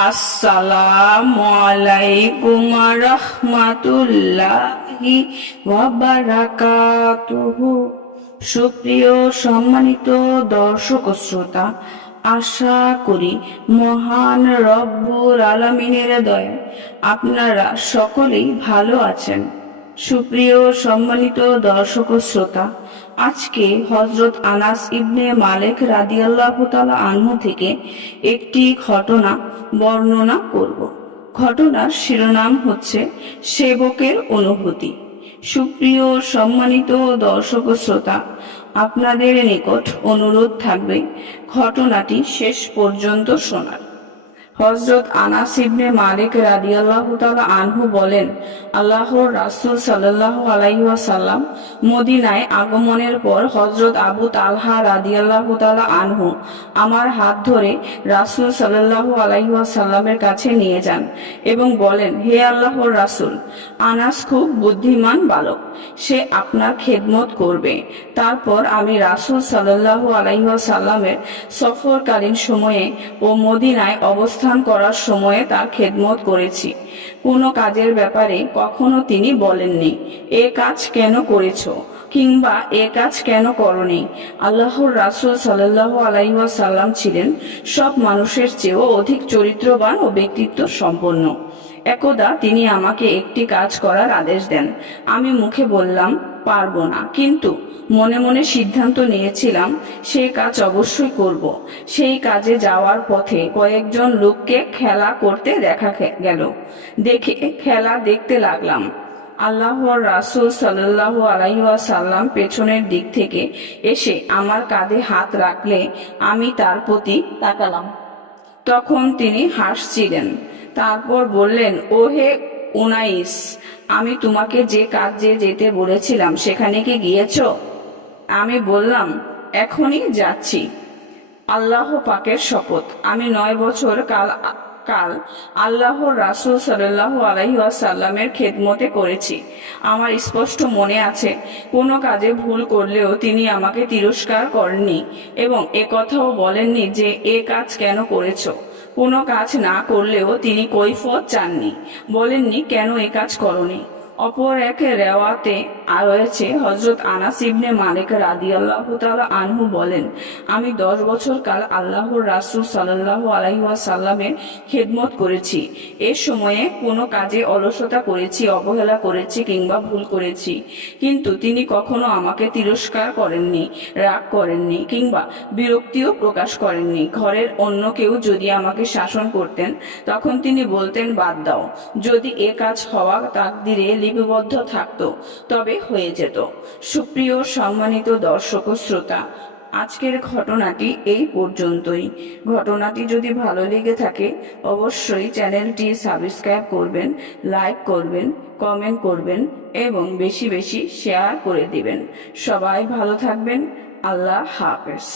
আসসালামু আলাইকুম রহমাতুল্লাহি ওয়া বারাকাতুহু। সুপ্রিয় সম্মানিত দর্শক ও শ্রোতা, আশা করি মহান রব্বুল আলামিনের দয়ায় আপনারা সকলেই ভালো আছেন। সুপ্রিয় সম্মানিত দর্শক ও শ্রোতা, আজকে হযরত আনাস ইবনে মালিক রাদিয়াল্লাহু তাআলা আনহু থেকে একটি ঘটনা বর্ণনা করব। ঘটনার শিরোনাম হচ্ছে সেবকের অনুভূতি। সুপ্রিয় সম্মানিত দর্শক ও শ্রোতা, আপনাদের নিকট অনুরোধ থাকবে ঘটনাটি শেষ পর্যন্ত শোনার। হযরত আনাস ইবনে মালিক রাদিয়াল্লাহু তাআলা আনহু বলেন, আল্লাহর রাসূল সাল্লাল্লাহু আলাইহি ওয়াসাল্লাম মদিনায় আগমনের পর হযরত আবু তালহা রাদিয়াল্লাহু তাআলা আনহু আমার হাত ধরে রাসূল সাল্লাল্লাহু আলাইহি ওয়াসাল্লামের কাছে নিয়ে যান এবং বলেন, হে আল্লাহর রাসূল, আনাস খুব বুদ্ধিমান বালক, সে আপনার খেদমত করবে। তারপর আমি রাসূল সাল্লাল্লাহু আলাইহি ওয়াসাল্লামের সফরকালীন সময়ে ও মদিনায় অবস্থান করার সময়ে তার খেদমত করেছি। কোনো কাজের ব্যাপারে কখনো তিনি বলেননি, এ কাজ কেন করেছো কিংবা এ কাজ কেন করনি। আল্লাহর রাসূল সাল্লাল্লাহু আলাইহি ওয়াসাল্লাম ছিলেন সব মানুষের চেয়েও অধিক চরিত্রবান ও ব্যক্তিত্ব সম্পন্ন। একদা তিনি আমাকে একটি কাজ করার আদেশ দেন। আমি মুখে বললাম পারবো না, কিন্তু মনে মনে সিদ্ধান্ত নিয়েছিলাম সেই কাজ অবশ্যই করব। সেই কাজে যাওয়ার পথে কয়েকজন লোককে খেলা করতে দেখা গেল। দেখে খেলা দেখতে লাগলাম। আল্লাহর রাসূল সাল্লাল্লাহু আলাইহি ওয়াসাল্লাম পেছনের দিক থেকে এসে আমার কাঁধে হাত রাখলে আমি তার প্রতি তাকালাম। তখন তিনি হাসছিলেন। তারপর বললেন, ও হে উনাইস, আমি তোমাকে যে কাজে যেতে বলেছিলাম সেখানে কি গিয়েছো? আমি বললাম, এখনই যাচ্ছি। আল্লাহ পাকের শপথ, আমি 9 বছর কাল আল্লাহর রাসূল সাল্লাল্লাহু আলাইহি ওয়াসাল্লামের খেদমতে করেছি। আমার স্পষ্ট মনে আছে, কোনো কাজে ভুল করলেও তিনি আমাকে তিরস্কার করেননি এবং একথাও বলেননি যে এ কাজ কেন করেছো। কোনো কাজ না করলেও তিনি কৈফিয়ত চাননি, বলেননি কেন এ কাজ করনি। অপর এক রেওয়াতে রয়েছে, হযরত আনাস ইবনে মালিক রাদিয়াল্লাহু তাআলা আনহু বলেন, আমি 10 বছর কাল আল্লাহর রাসূল সাল্লাল্লাহু আলাইহি ওয়াসাল্লামের খেদমত করেছি। এ সময়ে কোনো কাজে অলসতা করেছি, অবহেলা করেছি কিংবা ভুল করেছি, কিন্তু তিনি কখনো আমাকে তিরস্কার করেননি, রাগ করেননি কিংবা বিরক্তিও প্রকাশ করেননি। ঘরের অন্য কেউ যদি আমাকে শাসন করতেন, তখন তিনি বলতেন, বাদ দাও, যদি এ কাজ হওয়া তাকদিরে লিপিবদ্ধ থাকতো তবে হয়ে যেত। সুপ্রিয় সম্মানিত দর্শক ও শ্রোতা, আজকের ঘটনাটি এই পর্যন্তই। ঘটনাটি যদি ভালো লেগে থাকে অবশ্যই চ্যানেলটি সাবস্ক্রাইব করবেন, লাইক করবেন, কমেন্ট করবেন এবং বেশি বেশি শেয়ার করে দিবেন। সবাই ভালো থাকবেন। আল্লাহ হাফেজ।